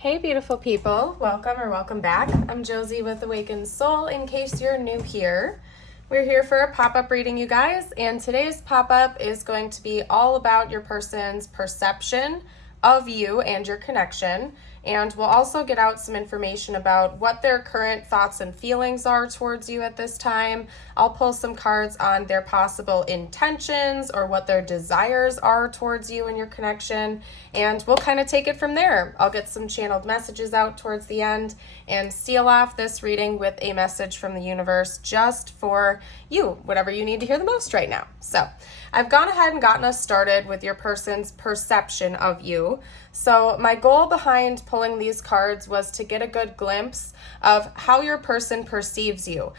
Hey beautiful people, welcome back. I'm Josie with Awakened Soul. In case you're new here, we're here for a pop-up reading, you guys, and today's pop-up is going to be all about your person's perception of you and your connection, and we'll also get out some information about what their current thoughts and feelings are towards you at this time. I'll pull some cards on their possible intentions or what their desires are towards you and your connection, and we'll kind of take it from there. I'll get some channeled messages out towards the end and seal off this reading with a message from the universe just for you, whatever you need to hear the most right now. So I've gone ahead and gotten us started with your person's perception of you. So my goal behind pulling these cards was to get a good glimpse of how your person perceives you,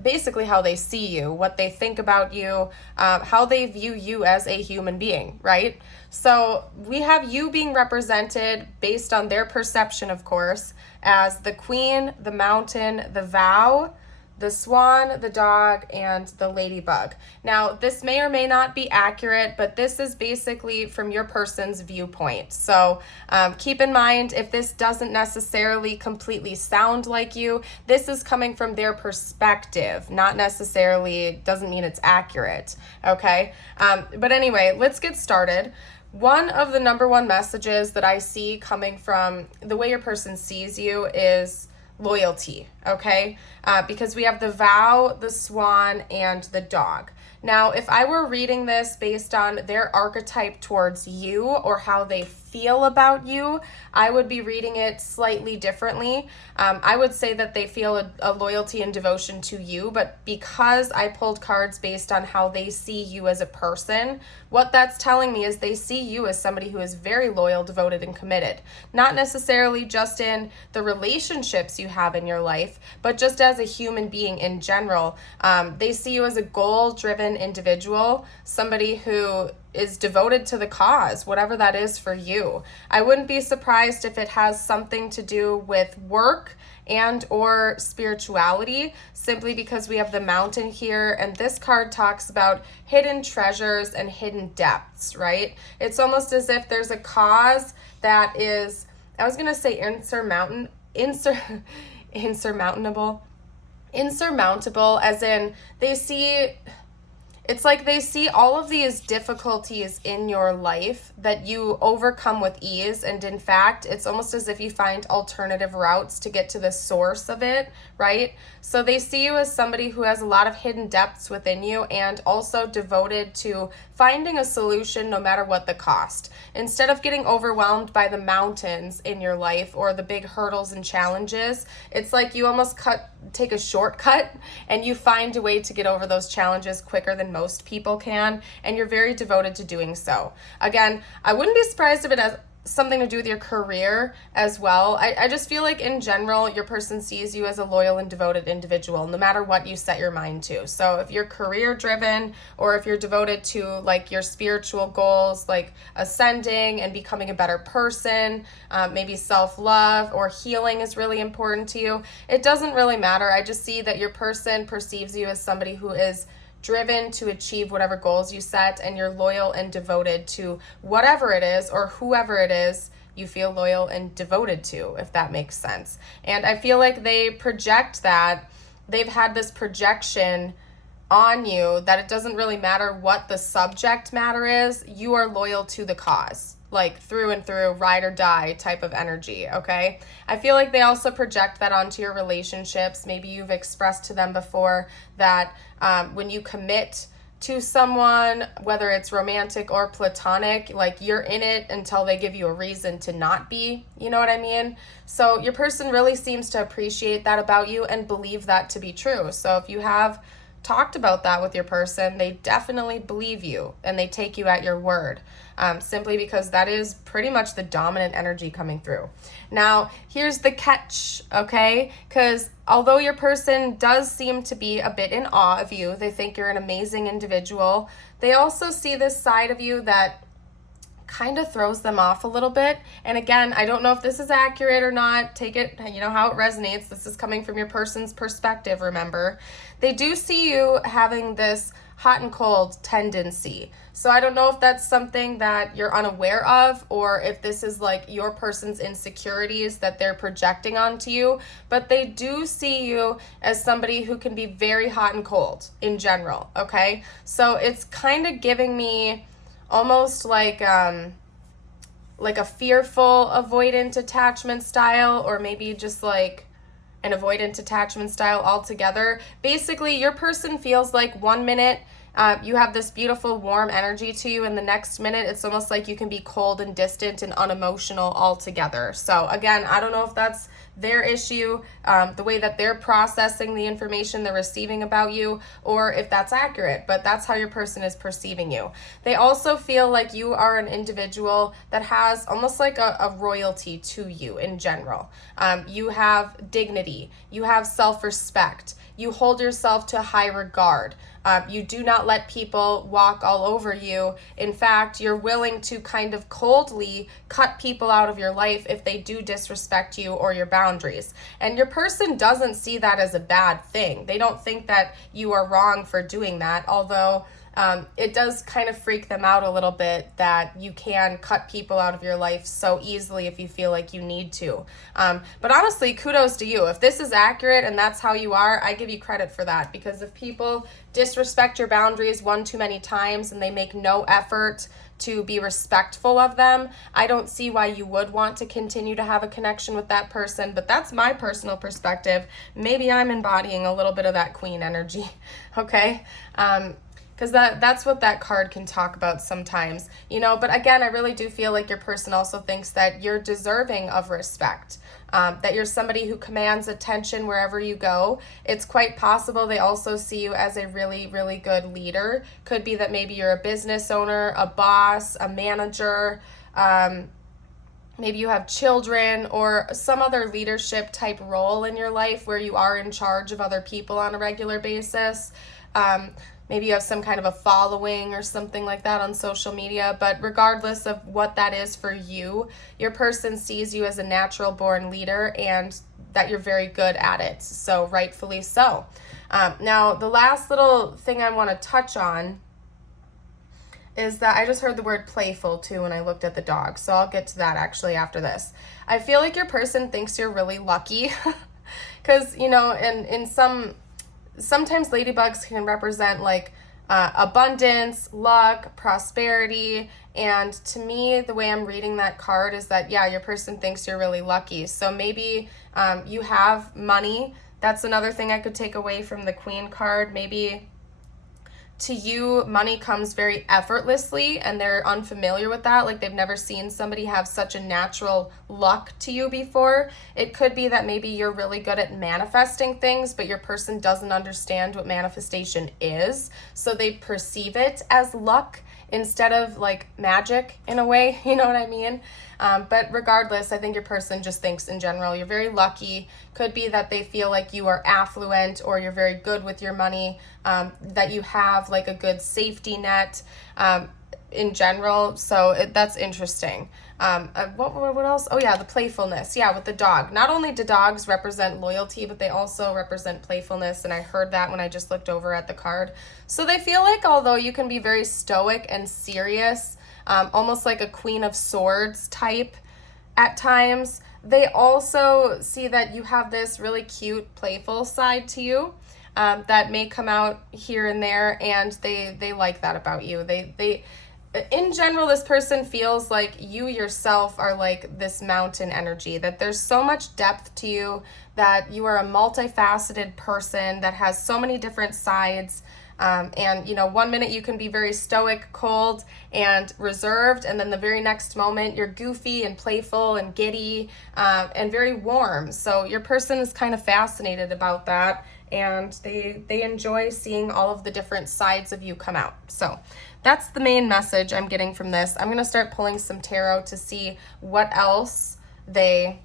basically how they see you, what they think about you, how they view you as a human being, right? So we have you being represented based on their perception, of course, as the Queen, the Mountain, the Vow, the Swan, the Dog, and the Ladybug. Now, this may or may not be accurate, but this is basically from your person's viewpoint. So keep in mind, if this doesn't necessarily completely sound like you, this is coming from their perspective, not necessarily, doesn't mean it's accurate, okay? But anyway, let's get started. One of the number one messages that I see coming from the way your person sees you is loyalty, okay? Because we have the Vow, the Swan, and the Dog. Now, if I were reading this based on their archetype towards you or how they feel about you, I would be reading it slightly differently. I would say that they feel a loyalty and devotion to you, but because I pulled cards based on how they see you as a person, what that's telling me is they see you as somebody who is very loyal, devoted, and committed. Not necessarily just in the relationships you have in your life, but just as a human being in general. They see you as a goal-driven individual, somebody who is devoted to the cause, whatever that is for you. I wouldn't be surprised if it has something to do with work and or spirituality, simply because we have the Mountain here, and this card talks about hidden treasures and hidden depths, right? It's almost as if there's a cause that is, I was gonna say insurmountable, as in it's like they see all of these difficulties in your life that you overcome with ease, and in fact, it's almost as if you find alternative routes to get to the source of it, right? So they see you as somebody who has a lot of hidden depths within you and also devoted to finding a solution no matter what the cost. Instead of getting overwhelmed by the mountains in your life or the big hurdles and challenges, it's like you almost take a shortcut and you find a way to get over those challenges quicker than most people can, and you're very devoted to doing so. Again, I wouldn't be surprised if it has something to do with your career as well. I just feel like in general, your person sees you as a loyal and devoted individual, no matter what you set your mind to. So if you're career driven, or if you're devoted to like your spiritual goals, like ascending and becoming a better person, maybe self-love or healing is really important to you, it doesn't really matter. I just see that your person perceives you as somebody who is driven to achieve whatever goals you set, and you're loyal and devoted to whatever it is or whoever it is you feel loyal and devoted to, if that makes sense. And I feel like they project that, they've had this projection on you that it doesn't really matter what the subject matter is, you are loyal to the cause. Like through and through, ride or die type of energy, okay? I feel like they also project that onto your relationships. Maybe you've expressed to them before that when you commit to someone, whether it's romantic or platonic, like you're in it until they give you a reason to not be, you know what I mean? So your person really seems to appreciate that about you and believe that to be true. So if you have talked about that with your person, they definitely believe you and they take you at your word, simply because that is pretty much the dominant energy coming through. Now, here's the catch, okay? Because although your person does seem to be a bit in awe of you, they think you're an amazing individual, they also see this side of you that kind of throws them off a little bit. And again, I don't know if this is accurate or not. Take it, how it resonates. This is coming from your person's perspective, remember. They do see you having this hot and cold tendency. So I don't know if that's something that you're unaware of, or if this is like your person's insecurities that they're projecting onto you, but they do see you as somebody who can be very hot and cold in general, okay? So it's kind of giving me almost like a fearful avoidant attachment style, or maybe just like an avoidant attachment style altogether. Basically, your person feels like 1 minute you have this beautiful warm energy to you, and the next minute it's almost like you can be cold and distant and unemotional altogether. So again, I don't know if that's their issue, the way that they're processing the information they're receiving about you, or if that's accurate, but that's how your person is perceiving you. They also feel like you are an individual that has almost like a royalty to you in general. You have dignity, you have self-respect, you hold yourself to high regard. You do not let people walk all over you. In fact, you're willing to kind of coldly cut people out of your life if they do disrespect you or your boundaries. And your person doesn't see that as a bad thing. They don't think that you are wrong for doing that, although it does kind of freak them out a little bit that you can cut people out of your life so easily if you feel like you need to. But honestly, kudos to you. If this is accurate and that's how you are, I give you credit for that, because if people disrespect your boundaries one too many times and they make no effort to be respectful of them, I don't see why you would want to continue to have a connection with that person. But that's my personal perspective. Maybe I'm embodying a little bit of that queen energy, okay? Because that's what that card can talk about sometimes, but again, I really do feel like your person also thinks that you're deserving of respect, that you're somebody who commands attention wherever you go. It's quite possible they also see you as a really, really good leader. Could be that maybe you're a business owner, a boss, a manager, maybe you have children, or some other leadership type role in your life where you are in charge of other people on a regular basis. Maybe you have some kind of a following or something like that on social media, but regardless of what that is for you, your person sees you as a natural born leader and that you're very good at it, so rightfully so. Now, the last little thing I want to touch on is that I just heard the word playful too when I looked at the dog, so I'll get to that actually after this. I feel like your person thinks you're really lucky because, sometimes ladybugs can represent like abundance, luck, prosperity, and to me, the way I'm reading that card is that, yeah, your person thinks you're really lucky. So maybe you have money. That's another thing I could take away from the Queen card. Maybe to you, money comes very effortlessly and they're unfamiliar with that. Like they've never seen somebody have such a natural luck to you before. It could be that maybe you're really good at manifesting things, but your person doesn't understand what manifestation is. So they perceive it as luck instead of like magic in a way, you know what I mean? But regardless, I think your person just thinks in general you're very lucky. Could be that they feel like you are affluent or you're very good with your money, that you have like a good safety net in general. So that's interesting. What else? Oh yeah, the playfulness. Yeah, with the dog. Not only do dogs represent loyalty, but they also represent playfulness, and I heard that when I just looked over at the card. So they feel like although you can be very stoic and serious, almost like a Queen of Swords type at times, they also see that you have this really cute, playful side to you that may come out here and there, and they like that about you. They in general, this person feels like you yourself are like this mountain energy, that there's so much depth to you, that you are a multifaceted person that has so many different sides. And 1 minute you can be very stoic, cold, and reserved, and then the very next moment you're goofy and playful and giddy, and very warm. So your person is kind of fascinated about that, and they enjoy seeing all of the different sides of you come out. So that's the main message I'm getting from this. I'm going to start pulling some tarot to see what else they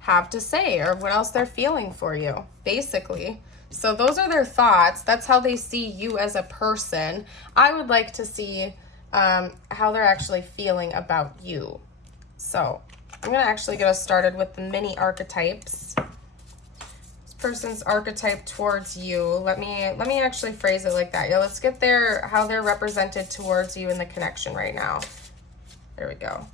have to say or what else they're feeling for you, basically. So those are their thoughts. That's how they see you as a person. I would like to see how they're actually feeling about you. So I'm going to actually get us started with the mini archetypes. Let's person's archetype towards you. Let me actually phrase it like that. Yeah, let's get how they're represented towards you in the connection right now. There we go.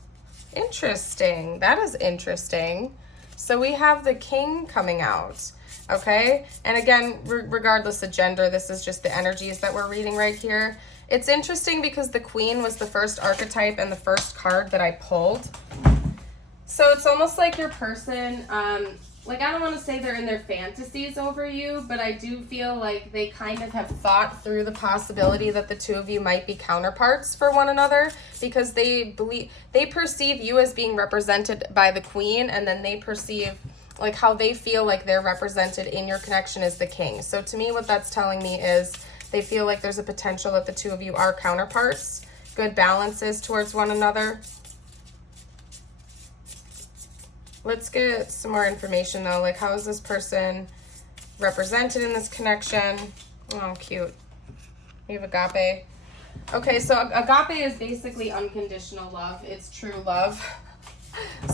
Interesting. That is interesting. So we have the King coming out. Okay, and again, regardless of gender, this is just the energies that we're reading right here. It's interesting because the Queen was the first archetype and the first card that I pulled. So it's almost like your person, like I don't want to say they're in their fantasies over you, but I do feel like they kind of have thought through the possibility that the two of you might be counterparts for one another, because they perceive you as being represented by the Queen, and then they perceive like how they feel like they're represented in your connection as the King. So to me, what that's telling me is they feel like there's a potential that the two of you are counterparts, good balances towards one another. Let's get some more information though. Like, how is this person represented in this connection? Oh, cute. We have agape. Okay, so agape is basically unconditional love. It's true love.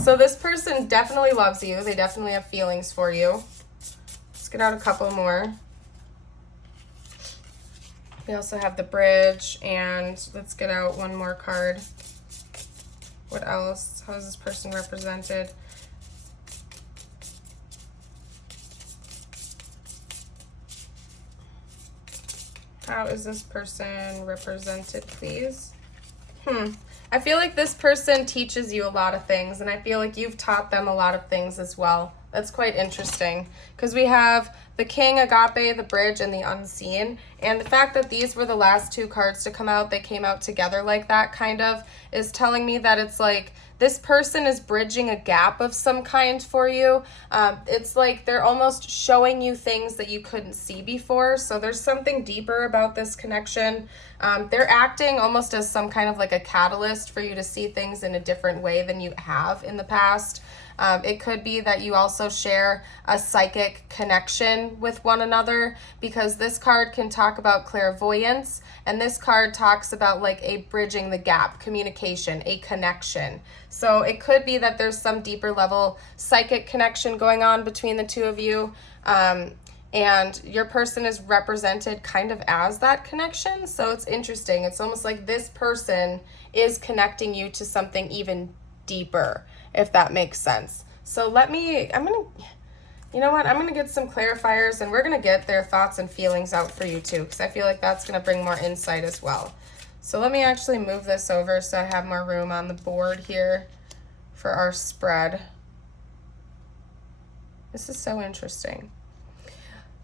So this person definitely loves you. They definitely have feelings for you. Let's get out a couple more. We also have the bridge, and let's get out one more card. What else? How is this person represented? How is this person represented, please? I feel like this person teaches you a lot of things, and I feel like you've taught them a lot of things as well. That's quite interesting, because we have the King, agape, the bridge, and the unseen. And the fact that these were the last two cards to come out, they came out together like that, kind of, is telling me that it's like this person is bridging a gap of some kind for you. It's like they're almost showing you things that you couldn't see before. So there's something deeper about this connection. They're acting almost as some kind of like a catalyst for you to see things in a different way than you have in the past. It could be that you also share a psychic connection with one another, because this card can talk about clairvoyance, and this card talks about like a bridging the gap, communication, a connection. So it could be that there's some deeper level psychic connection going on between the two of you, and your person is represented kind of as that connection. So it's interesting. It's almost like this person is connecting you to something even deeper, if that makes sense. So you know what? I'm gonna get some clarifiers, and we're gonna get their thoughts and feelings out for you too, because I feel like that's gonna bring more insight as well. So let me actually move this over so I have more room on the board here for our spread. This is so interesting.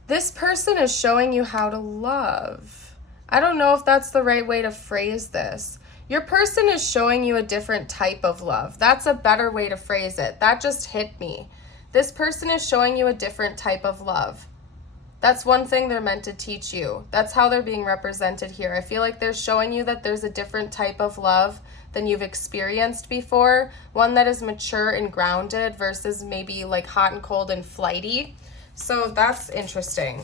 This person is showing you how to love. I don't know if that's the right way to phrase this. Your person is showing you a different type of love. That's a better way to phrase it. That just hit me. This person is showing you a different type of love. That's one thing they're meant to teach you. That's how they're being represented here. I feel like they're showing you that there's a different type of love than you've experienced before. One that is mature and grounded versus maybe like hot and cold and flighty. So that's interesting.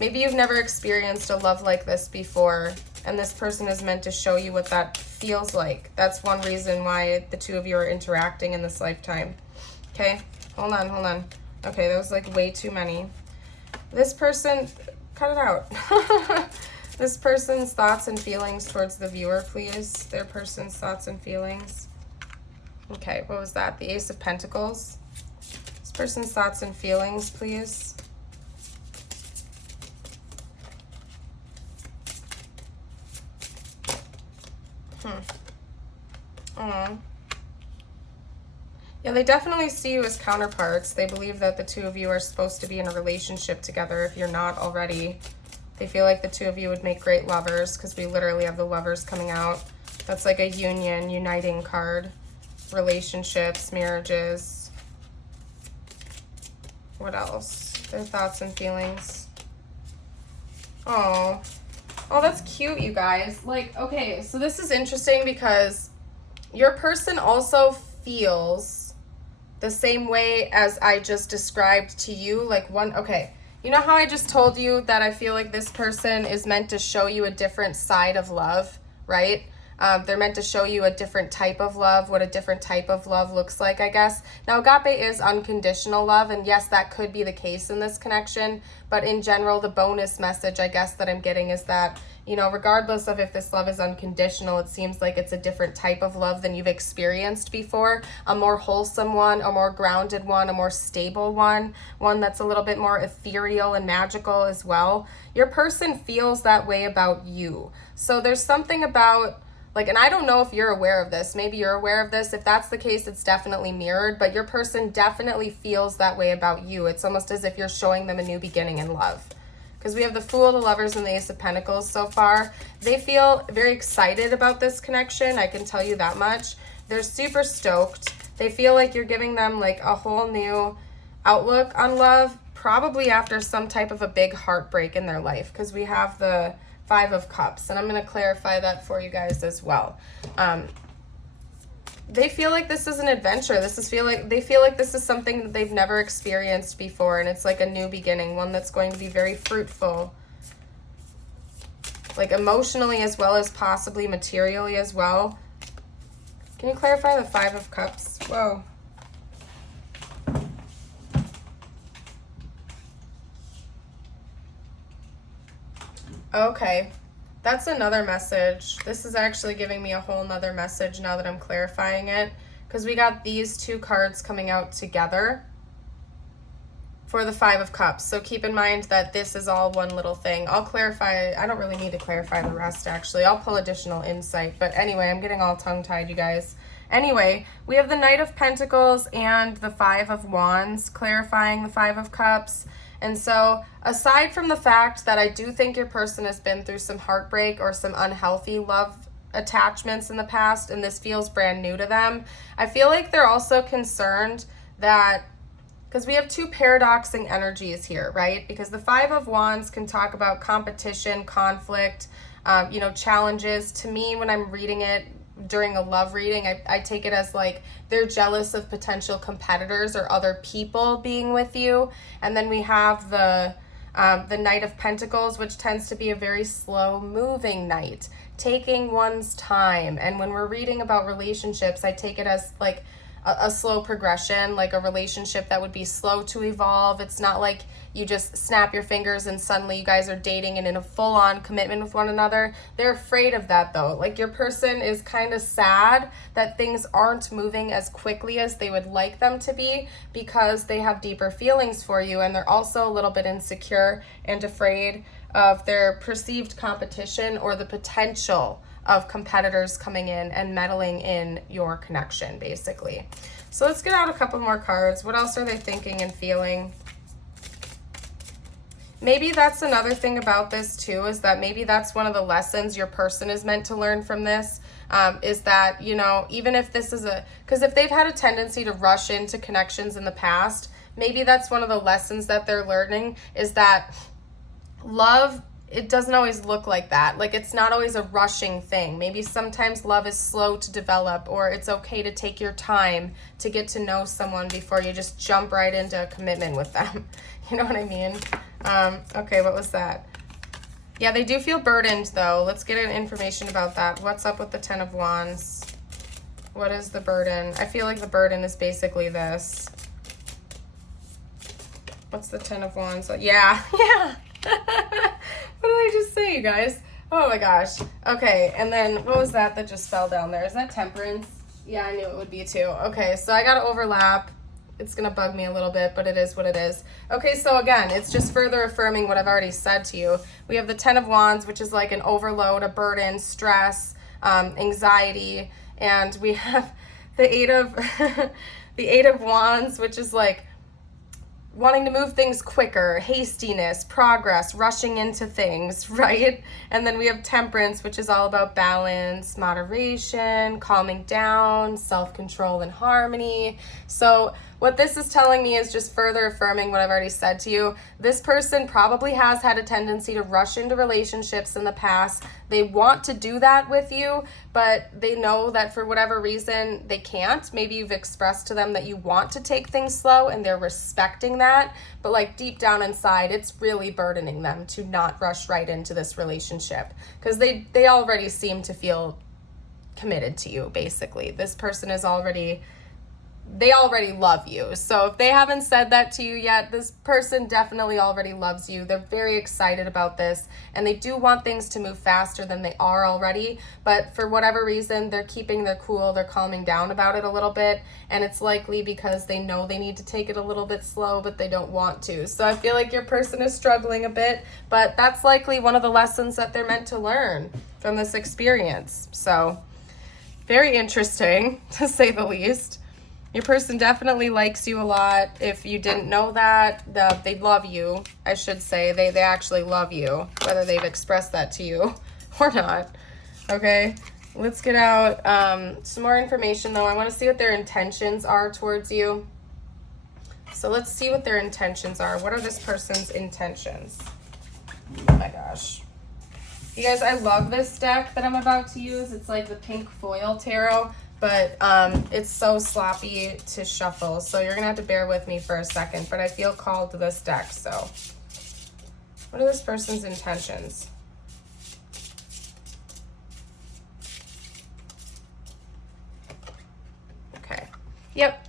Maybe you've never experienced a love like this before, and this person is meant to show you what that feels like. That's one reason why the two of you are interacting in this lifetime. Okay, hold on. Okay, that was like way too many. This person, cut it out. This person's thoughts and feelings towards the viewer, please. Their person's thoughts and feelings. Okay, what was that? The Ace of Pentacles. This person's thoughts and feelings, please. Yeah, they definitely see you as counterparts. They believe that the two of you are supposed to be in a relationship together if you're not already. They feel like the two of you would make great lovers, because we literally have the Lovers coming out. That's like a union, uniting card. Relationships, marriages. What else? Their thoughts and feelings. Oh, that's cute, you guys. Like, okay, so this is interesting because your person also feels the same way as I just described to you. Like okay, you know how I just told you that I feel like this person is meant to show you a different side of love, right? They're meant to show you a different type of love, what a different type of love looks like, I guess. Now, agape is unconditional love, and yes, that could be the case in this connection, but in general, the bonus message, I guess, that I'm getting is that, you know, regardless of if this love is unconditional, it seems like it's a different type of love than you've experienced before, a more wholesome one, a more grounded one, a more stable one that's a little bit more ethereal and magical as well. Your person feels that way about you. So there's something about, like, and I don't know if you're aware of this. Maybe you're aware of this. If that's the case, it's definitely mirrored, but your person definitely feels that way about you. It's almost as if you're showing them a new beginning in love. Because we have the Fool, the Lovers, and the Ace of Pentacles so far. They feel very excited about this connection. I can tell you that much. They're super stoked. They feel like you're giving them like a whole new outlook on love, probably after some type of a big heartbreak in their life. Because we have the Five of Cups, and I'm going to clarify that for you guys as well. They feel like this is an adventure. They feel like this is something that they've never experienced before, and it's like a new beginning, one that's going to be very fruitful, like emotionally as well as possibly materially as well. Can you clarify the Five of Cups? Whoa. Okay, that's another message. This is actually giving me a whole nother message now that I'm clarifying it, because we got these two cards coming out together for the Five of Cups. So keep in mind that this is all one little thing. I'll clarify. I don't really need to clarify the rest, actually. I'll pull additional insight. But anyway, I'm getting all tongue-tied, you guys. Anyway, we have the Knight of Pentacles and the Five of Wands, clarifying the Five of Cups. And so aside from the fact that I do think your person has been through some heartbreak or some unhealthy love attachments in the past, and this feels brand new to them, I feel like they're also concerned that, because we have two paradoxing energies here, right? Because the Five of Wands can talk about competition, conflict, you know, challenges. To me, when I'm reading it, during a love reading, I take it as like they're jealous of potential competitors or other people being with you. And then we have the Knight of Pentacles, which tends to be a very slow moving knight, taking one's time. And when we're reading about relationships, I take it as like a slow progression, like a relationship that would be slow to evolve. It's not like you just snap your fingers and suddenly you guys are dating and in a full-on commitment with one another. They're afraid of that though. Like your person is kind of sad that things aren't moving as quickly as they would like them to be, because they have deeper feelings for you, and they're also a little bit insecure and afraid of their perceived competition or the potential of competitors coming in and meddling in your connection, basically. So let's get out a couple more cards. What else are they thinking and feeling? Maybe that's another thing about this too, is that maybe that's one of the lessons your person is meant to learn from this, is that, you know, even if this is because if they've had a tendency to rush into connections in the past, maybe that's one of the lessons that they're learning, is that love, it doesn't always look like that. Like, it's not always a rushing thing. Maybe sometimes love is slow to develop, or it's okay to take your time to get to know someone before you just jump right into a commitment with them. You know what I mean? Okay, what was that? Yeah, they do feel burdened though. Let's get information about that. What's up with the Ten of Wands? What is the burden? I feel like the burden is basically this. What's the Ten of Wands? Yeah. What did I just say, you guys? Oh my gosh. Okay, and then what was that just fell down there? Is that Temperance? Yeah, I knew it would be too. Okay, so I got to overlap. It's going to bug me a little bit, but it is what it is. Okay, so again, it's just further affirming what I've already said to you. We have the Ten of Wands, which is like an overload, a burden, stress, anxiety, and we have the Eight of Wands, which is like wanting to move things quicker, hastiness, progress, rushing into things, right? And then we have Temperance, which is all about balance, moderation, calming down, self-control and harmony. So what this is telling me is just further affirming what I've already said to you. This person probably has had a tendency to rush into relationships in the past. They want to do that with you, but they know that for whatever reason they can't. Maybe you've expressed to them that you want to take things slow and they're respecting that, but like deep down inside, it's really burdening them to not rush right into this relationship, because they already seem to feel committed to you, basically. This person is they already love you. So if they haven't said that to you yet, this person definitely already loves you. They're very excited about this, and they do want things to move faster than they are already, but for whatever reason, they're keeping their cool, they're calming down about it a little bit, and it's likely because they know they need to take it a little bit slow, but they don't want to. So I feel like your person is struggling a bit, but that's likely one of the lessons that they're meant to learn from this experience. So very interesting, to say the least. Your person definitely likes you a lot. If you didn't know that, they love you, I should say. They actually love you, whether they've expressed that to you or not. Okay, let's get out some more information, though. I want to see what their intentions are towards you. So let's see what their intentions are. What are this person's intentions? Oh my gosh. You guys, I love this deck that I'm about to use. It's like the pink foil tarot, but it's so sloppy to shuffle, so you're gonna have to bear with me for a second, but I feel called to this deck. So what are this person's intentions? Okay, yep.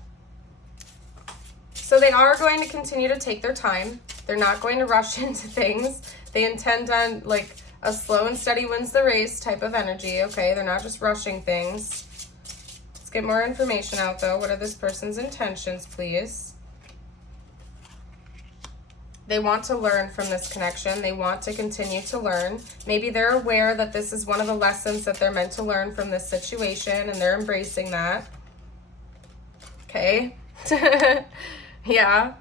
So they are going to continue to take their time. They're not going to rush into things. They intend on like a slow and steady wins the race type of energy. Okay, they're not just rushing things. Get more information out, though. What are this person's intentions, please? They want to learn from this connection. They want to continue to learn. Maybe they're aware that this is one of the lessons that they're meant to learn from this situation, and they're embracing that. Okay. Yeah.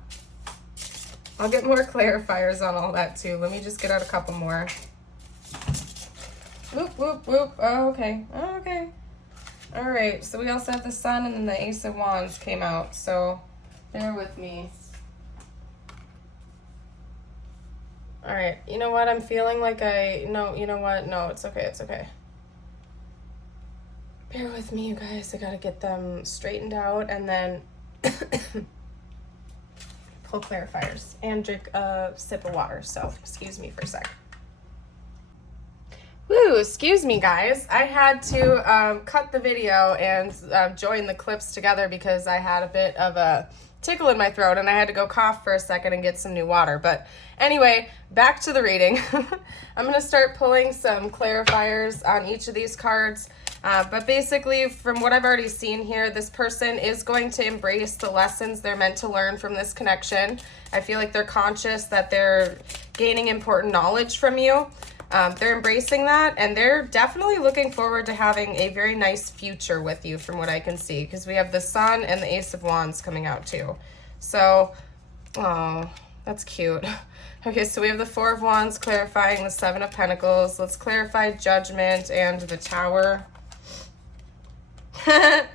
I'll get more clarifiers on all that, too. Let me just get out a couple more. Whoop, whoop, whoop. Oh, okay. Oh, okay. All right, so we also have the Sun, and then the Ace of Wands came out, so bear with me. All right, you know what? I'm feeling like no, you know what? No, it's okay, it's okay. Bear with me, you guys. I gotta get them straightened out, and then pull clarifiers and drink a sip of water, so excuse me for a sec. Woo, excuse me, guys. I had to cut the video and join the clips together because I had a bit of a tickle in my throat and I had to go cough for a second and get some new water. But anyway, back to the reading. I'm going to start pulling some clarifiers on each of these cards. But basically, from what I've already seen here, this person is going to embrace the lessons they're meant to learn from this connection. I feel like they're conscious that they're gaining important knowledge from you. They're embracing that, and they're definitely looking forward to having a very nice future with you from what I can see, because we have the Sun and the Ace of Wands coming out too. So, oh, that's cute. Okay, so we have the Four of Wands clarifying the Seven of Pentacles. Let's clarify Judgment and the Tower. That's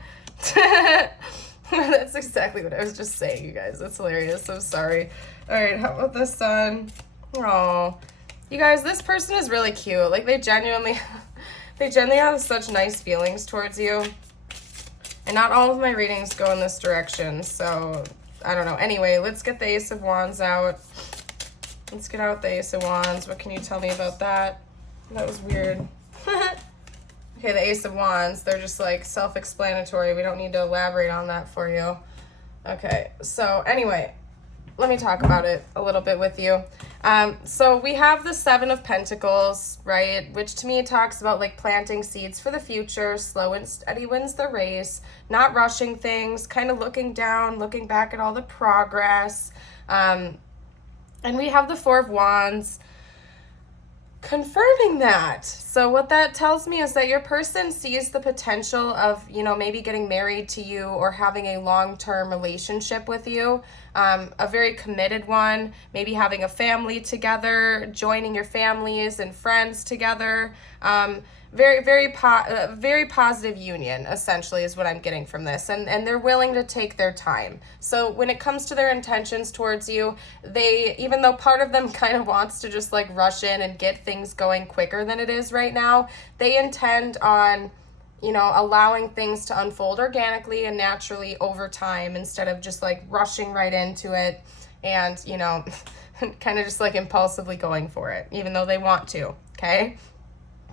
exactly what I was just saying, you guys. That's hilarious. I'm sorry. All right, how about the Sun? Oh. You guys, this person is really cute. Like, they genuinely have such nice feelings towards you. And not all of my readings go in this direction, so I don't know. Anyway, let's get the Ace of Wands out. Let's get out the Ace of Wands. What can you tell me about that? That was weird. Okay, the Ace of Wands. They're just, like, self-explanatory. We don't need to elaborate on that for you. Okay, so anyway, let me talk about it a little bit with you. So we have the Seven of Pentacles, right? Which to me talks about like planting seeds for the future, slow and steady wins the race, not rushing things, kind of looking down, looking back at all the progress. And we have the Four of Wands confirming that. So what that tells me is that your person sees the potential of, you know, maybe getting married to you or having a long-term relationship with you, a very committed one, maybe having a family together, joining your families and friends together. Very positive union, essentially, is what I'm getting from this. And they're willing to take their time. So when it comes to their intentions towards you, even though part of them kind of wants to just like rush in and get things going quicker than it is right now, they intend on, you know, allowing things to unfold organically and naturally over time instead of just like rushing right into it and, you know, kind of just like impulsively going for it, even though they want to, okay?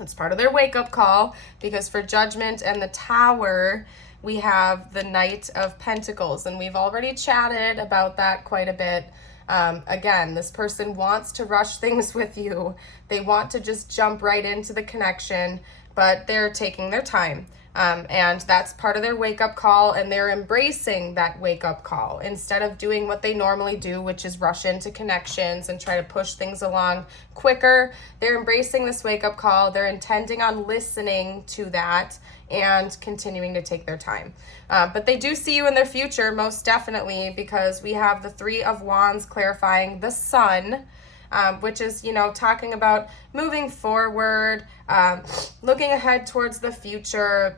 It's part of their wake-up call, because for Judgment and the Tower, we have the Knight of Pentacles, and we've already chatted about that quite a bit. Again, this person wants to rush things with you. They want to just jump right into the connection, but they're taking their time. And that's part of their wake-up call, and they're embracing that wake-up call instead of doing what they normally do, which is rush into connections and try to push things along quicker. They're embracing this wake-up call. They're intending on listening to that and continuing to take their time. But they do see you in their future, most definitely, because we have the Three of Wands clarifying the Sun, which is, talking about moving forward, looking ahead towards the future,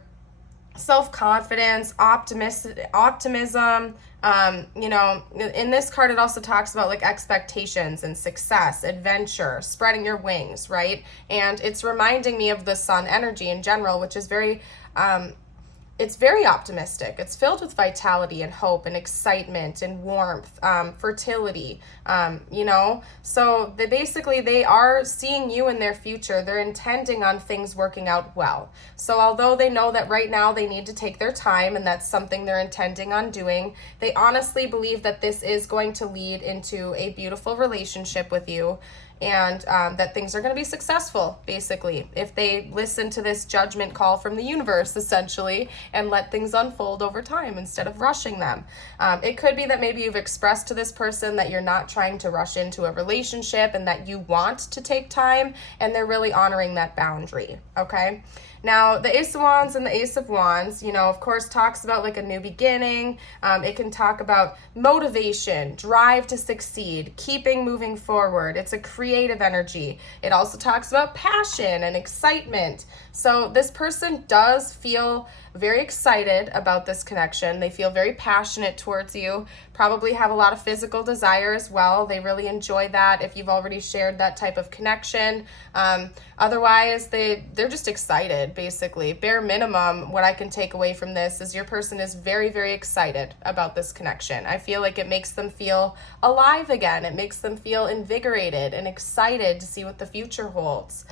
self-confidence, optimism. In this card, it also talks about like expectations and success, adventure, spreading your wings, right? And it's reminding me of the Sun energy in general, which is it's very optimistic. It's filled with vitality and hope and excitement and warmth, fertility, So they are seeing you in their future. They're intending on things working out well. So although they know that right now they need to take their time and that's something they're intending on doing, they honestly believe that this is going to lead into a beautiful relationship with you. And that things are going to be successful, basically, if they listen to this judgment call from the universe, essentially, and let things unfold over time instead of rushing them. It could be that maybe you've expressed to this person that you're not trying to rush into a relationship and that you want to take time, and they're really honoring that boundary, okay? Now, the Ace of Wands and the Ace of Wands, of course, talks about like a new beginning. It can talk about motivation, drive to succeed, keeping moving forward. It's a creative energy. It also talks about passion and excitement. So this person does feel very excited about this connection. They feel very passionate towards you, probably have a lot of physical desire as well. They really enjoy that if you've already shared that type of connection. Otherwise, they're just excited, basically. Bare minimum, what I can take away from this is your person is very, very excited about this connection. I feel like it makes them feel alive again. It makes them feel invigorated and excited to see what the future holds.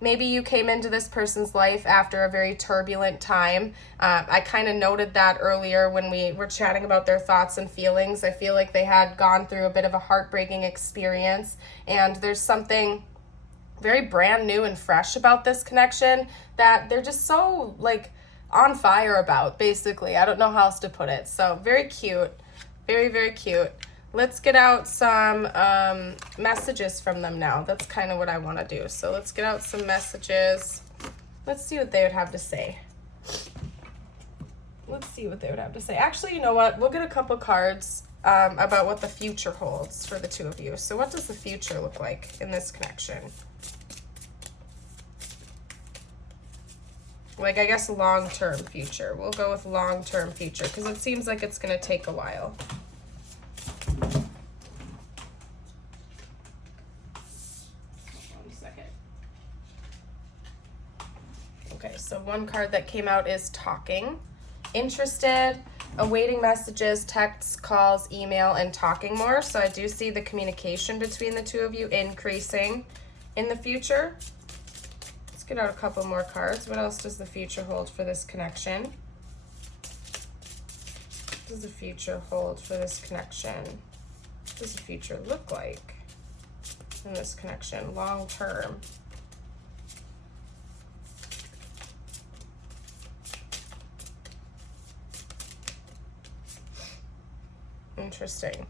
Maybe you came into this person's life after a very turbulent time. I kind of noted that earlier when we were chatting about their thoughts and feelings. I feel like they had gone through a bit of a heartbreaking experience, and there's something very brand new and fresh about this connection that they're just so like on fire about, basically. I don't know how else to put it. So very cute, very, very cute. Let's get out some messages from them now. That's kind of what I want to do. So let's get out some messages. Let's see what they would have to say. Actually, you know what? We'll get a couple cards about what the future holds for the two of you. So what does the future look like in this connection? Like, I guess long-term future. We'll go with long-term future because it seems like it's going to take a while. Okay, so one card that came out is talking. Interested, awaiting messages, texts, calls, email, and talking more. So I do see the communication between the two of you increasing in the future. Let's get out a couple more cards. What else does the future hold for this connection? What does the future hold for this connection? What does the future look like in this connection, long term? Interesting.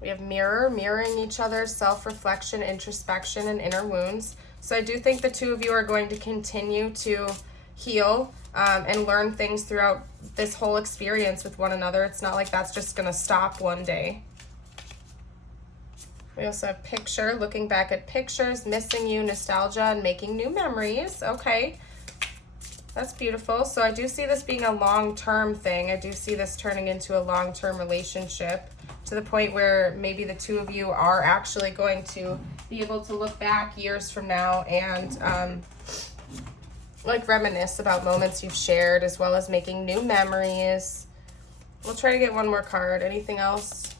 We have mirroring each other, self-reflection, introspection, and inner wounds. So I do think the two of you are going to continue to heal and learn things throughout this whole experience with one another. It's not like that's just going to stop one day. We also have picture, looking back at pictures, missing you, nostalgia, and making new memories. Okay. That's beautiful. So I do see this being a long-term thing. I do see this turning into a long-term relationship to the point where maybe the two of you are actually going to be able to look back years from now and like reminisce about moments you've shared, as well as making new memories. We'll try to get one more card. Anything else?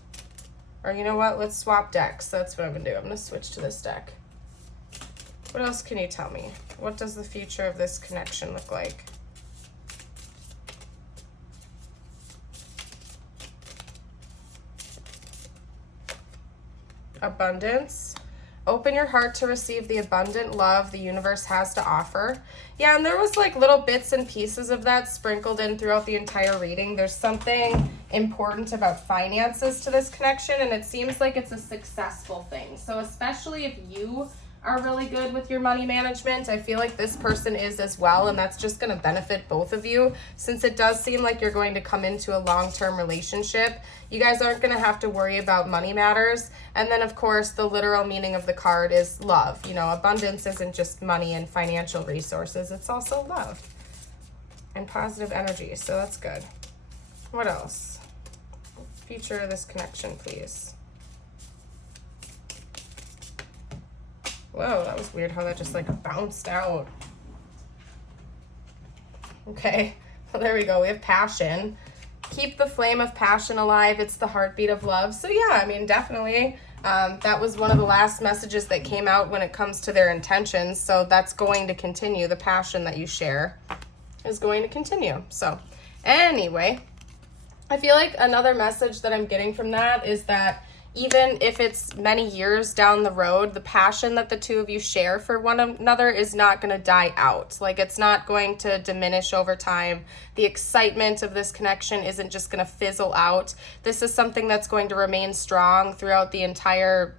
Or you know what? Let's swap decks. That's what I'm going to do. I'm going to switch to this deck. What else can you tell me? What does the future of this connection look like? Abundance. Open your heart to receive the abundant love the universe has to offer. Yeah, and there was like little bits and pieces of that sprinkled in throughout the entire reading. There's something important about finances to this connection, and it seems like it's a successful thing. So especially if you are really good with your money management, I feel like this person is as well, and that's just going to benefit both of you, since it does seem like you're going to come into a long-term relationship. You guys aren't going to have to worry about money matters. And then of course the literal meaning of the card is love. You know, abundance isn't just money and financial resources, it's also love and positive energy, so that's good. What else? Future of this connection, please. Whoa, that was weird how that just like bounced out. Okay, well there we go. We have passion. Keep the flame of passion alive. It's the heartbeat of love. So yeah, I mean, definitely. That was one of the last messages that came out when it comes to their intentions. So that's going to continue. The passion that you share is going to continue. So anyway, I feel like another message that I'm getting from that is that even if it's many years down the road, the passion that the two of you share for one another is not going to die out. Like, it's not going to diminish over time. The excitement of this connection isn't just going to fizzle out. This is something that's going to remain strong throughout the entire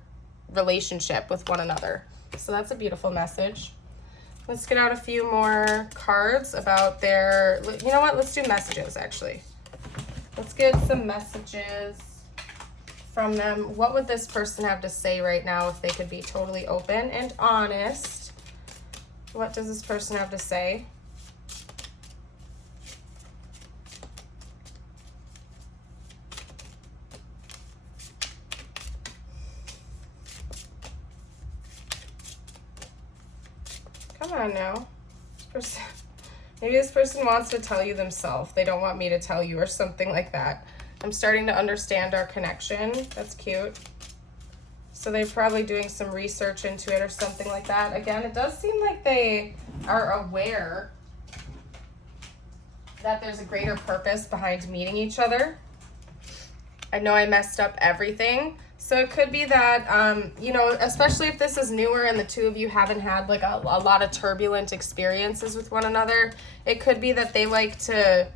relationship with one another. So that's a beautiful message. Let's get out a few more cards about their, you know what? Let's do messages, actually. Let's get some messages from them. What would this person have to say right now if they could be totally open and honest? What does this person have to say? Come on now. Maybe this person wants to tell you themselves. They don't want me to tell you or something like that. I'm starting to understand our connection. That's cute. So they're probably doing some research into it or something like that. Again, it does seem like they are aware that there's a greater purpose behind meeting each other. I know I messed up everything. So it could be that, you know, especially if this is newer and the two of you haven't had like a lot of turbulent experiences with one another, it could be that they like to,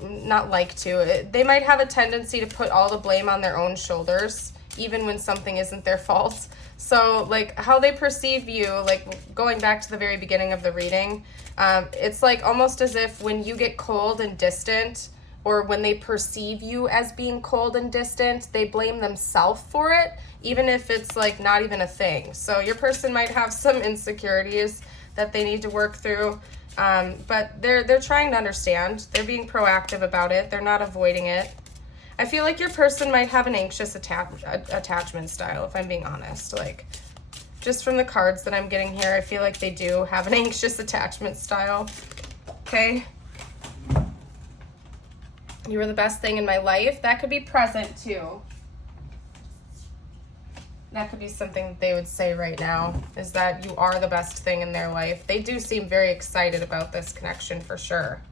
they might have a tendency to put all the blame on their own shoulders, even when something isn't their fault. So like how they perceive you, like going back to the very beginning of the reading, it's like almost as if when you get cold and distant, or when they perceive you as being cold and distant, they blame themselves for it, even if it's like not even a thing. So your person might have some insecurities that they need to work through, but they're trying to understand. They're being proactive about it. They're not avoiding it. I feel like your person might have an anxious attachment style, if I'm being honest. Like, just from the cards that I'm getting here, I feel like they do have an anxious attachment style. Okay? You were the best thing in my life. That could be present too. That could be something that they would say right now, is that you are the best thing in their life. They do seem very excited about this connection for sure.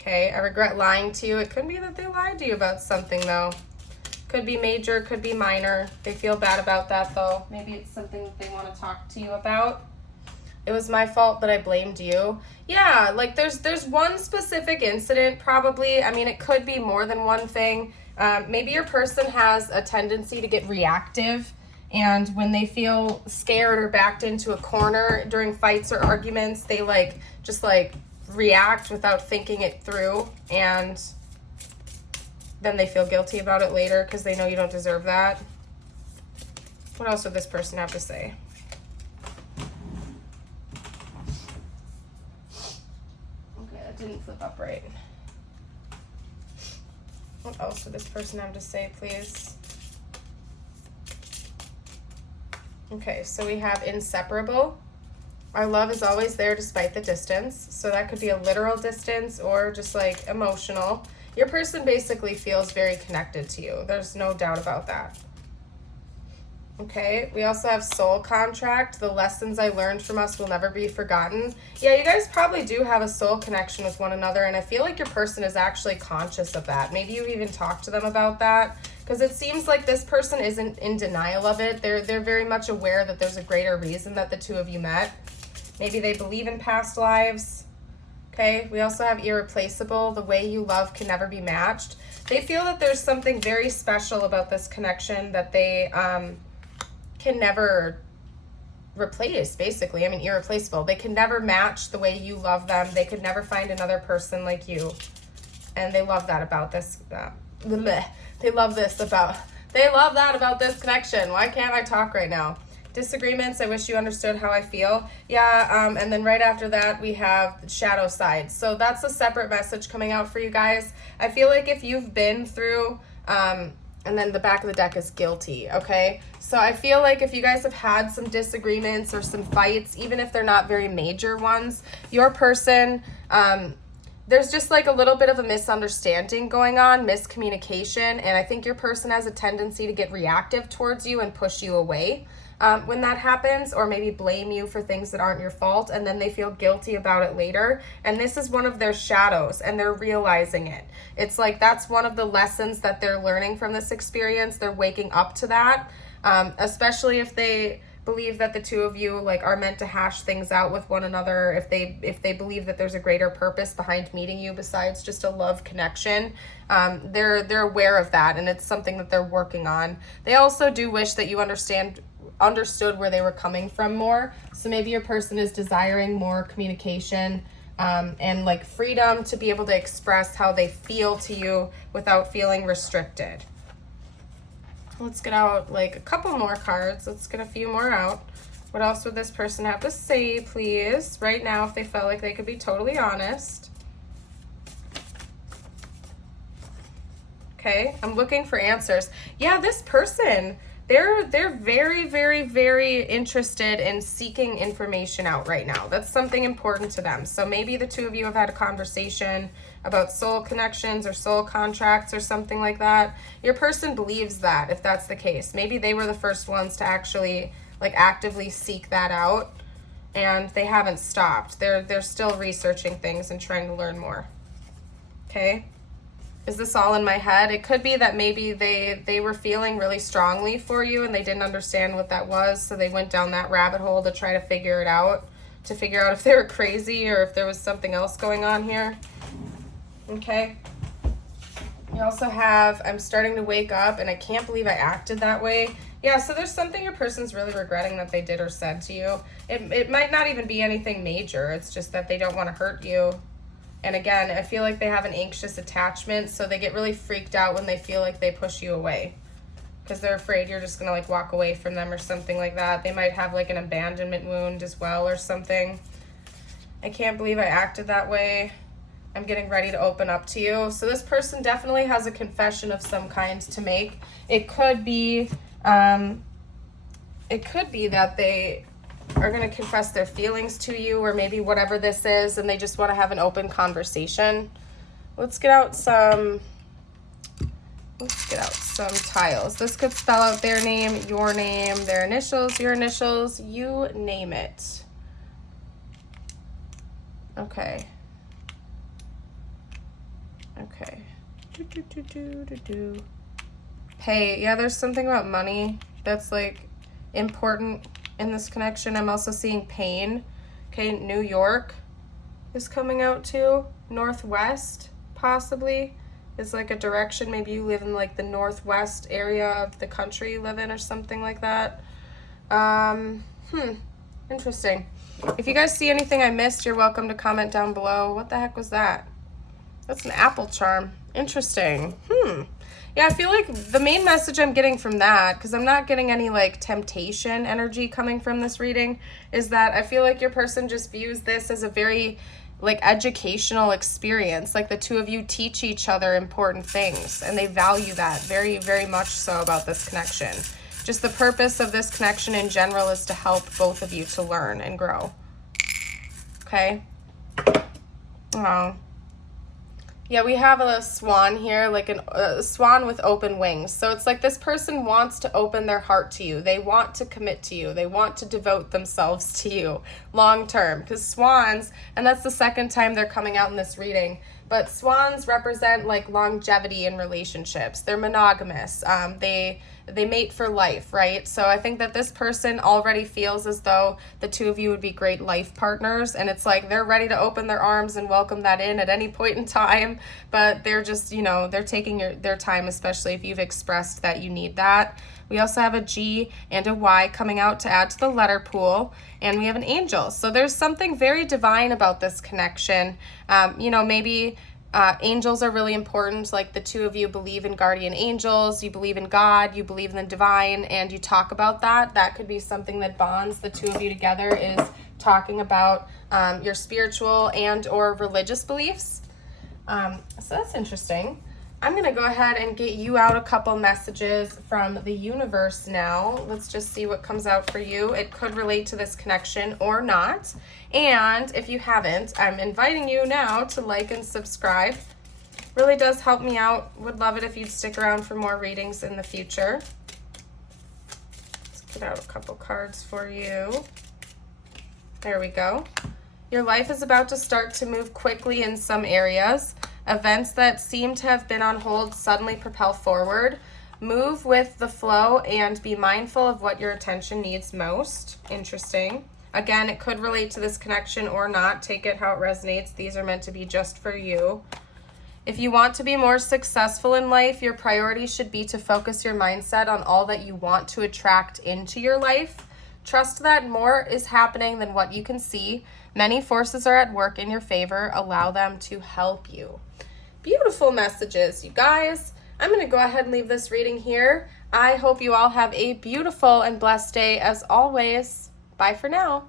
Okay, I regret lying to you. It could be that they lied to you about something though. Could be major, could be minor. They feel bad about that though. Maybe it's something that they want to talk to you about. It was my fault that I blamed you. Yeah, like there's one specific incident probably. I mean, it could be more than one thing. Maybe your person has a tendency to get reactive, and when they feel scared or backed into a corner during fights or arguments, they just react without thinking it through, and then they feel guilty about it later because they know you don't deserve that. What else would this person have to say? Didn't flip up right. What else would this person have to say, please? Okay, so we have inseparable. Our love is always there despite the distance. So that could be a literal distance or just like emotional. Your person basically feels very connected to you. There's no doubt about that. Okay, we also have soul contract. The lessons I learned from us will never be forgotten. Yeah, you guys probably do have a soul connection with one another, and I feel like your person is actually conscious of that. Maybe you even talked to them about that, because it seems like this person isn't in denial of it. They're very much aware that there's a greater reason that the two of you met. Maybe they believe in past lives. Okay, we also have irreplaceable. The way you love can never be matched. They feel that there's something very special about this connection that they can never replace, basically. I mean, irreplaceable. They can never match the way you love them. They could never find another person like you. And they love that about this. They love that about this connection. Why can't I talk right now? Disagreements. I wish you understood how I feel. Yeah, and then right after that, we have shadow side. So that's a separate message coming out for you guys. I feel like if you've been through, and then the back of the deck is guilty, okay? So I feel like if you guys have had some disagreements or some fights, even if they're not very major ones, your person, there's just like a little bit of a misunderstanding going on, miscommunication, and I think your person has a tendency to get reactive towards you and push you away when that happens, or maybe blame you for things that aren't your fault, and then they feel guilty about it later. And this is one of their shadows, and they're realizing it. It's like that's one of the lessons that they're learning from this experience. They're waking up to that, especially if they believe that the two of you like are meant to hash things out with one another, if they believe that there's a greater purpose behind meeting you besides just a love connection. They're aware of that, and it's something that they're working on. They also do wish that you understood where they were coming from more. So maybe your person is desiring more communication and like freedom to be able to express how they feel to you without feeling restricted. Let's get out like a couple more cards. Let's get a few more out. What else would this person have to say, please, right now, if they felt like they could be totally honest? Okay, I'm looking for answers. Yeah, this person, they're very, very, very interested in seeking information out right now. That's something important to them. So maybe the two of you have had a conversation about soul connections or soul contracts or something like that. Your person believes that, if that's the case. Maybe they were the first ones to actually like actively seek that out, and they haven't stopped. They're still researching things and trying to learn more. Okay? Is this all in my head? It could be that maybe they were feeling really strongly for you and they didn't understand what that was, so they went down that rabbit hole to try to figure it out, to figure out if they were crazy or if there was something else going on here. Okay. You also have, I'm starting to wake up and I can't believe I acted that way. Yeah, so there's something your person's really regretting that they did or said to you. It might not even be anything major. It's just that they don't want to hurt you. And again, I feel like they have an anxious attachment, so they get really freaked out when they feel like they push you away, because they're afraid you're just going to like walk away from them or something like that. They might have like an abandonment wound as well or something. I can't believe I acted that way. I'm getting ready to open up to you. So this person definitely has a confession of some kind to make. It could be that they are going to confess their feelings to you, or maybe whatever this is, and they just want to have an open conversation. Let's get out some tiles. This could spell out their name, their initials, your initials, you name it. Okay. Hey, yeah, there's something about money that's like important in this connection. I'm also seeing pain. Okay, New York is coming out too. Northwest, possibly, is like a direction. Maybe you live in like the northwest area of the country you live in or something like that. Interesting. If you guys see anything I missed, you're welcome to comment down below. What the heck was that? That's an apple charm. Interesting. Yeah, I feel like the main message I'm getting from that, because I'm not getting any like temptation energy coming from this reading, is that I feel like your person just views this as a very like educational experience. Like the two of you teach each other important things, and they value that very, very much so about this connection. Just the purpose of this connection in general is to help both of you to learn and grow. Okay? Oh. Yeah, we have a swan here, like a swan with open wings. So it's like this person wants to open their heart to you. They want to commit to you. They want to devote themselves to you long term. Because swans, and that's the second time they're coming out in this reading, but swans represent like longevity in relationships. They're monogamous. They mate for life, right? So I think that this person already feels as though the two of you would be great life partners, and it's like they're ready to open their arms and welcome that in at any point in time, but they're just, they're taking their time, especially if you've expressed that you need that. We also have a G and a Y coming out to add to the letter pool, and we have an angel. So there's something very divine about this connection. Maybe angels are really important. Like the two of you believe in guardian angels, you believe in God, you believe in the divine, and you talk about that. That could be something that bonds the two of you together, is talking about your spiritual and or religious beliefs. So that's interesting. I'm going to go ahead and get you out a couple messages from the universe now. Let's just see what comes out for you. It could relate to this connection or not. And if you haven't, I'm inviting you now to like and subscribe. Really does help me out. Would love it if you'd stick around for more readings in the future. Let's get out a couple cards for you. There we go. Your life is about to start to move quickly in some areas. Events that seem to have been on hold suddenly propel forward. Move with the flow and be mindful of what your attention needs most. Interesting. Again, it could relate to this connection or not. Take it how it resonates. These are meant to be just for you. If you want to be more successful in life, your priority should be to focus your mindset on all that you want to attract into your life. Trust that more is happening than what you can see. Many forces are at work in your favor. Allow them to help you. Beautiful messages, you guys. I'm going to go ahead and leave this reading here. I hope you all have a beautiful and blessed day as always. Bye for now.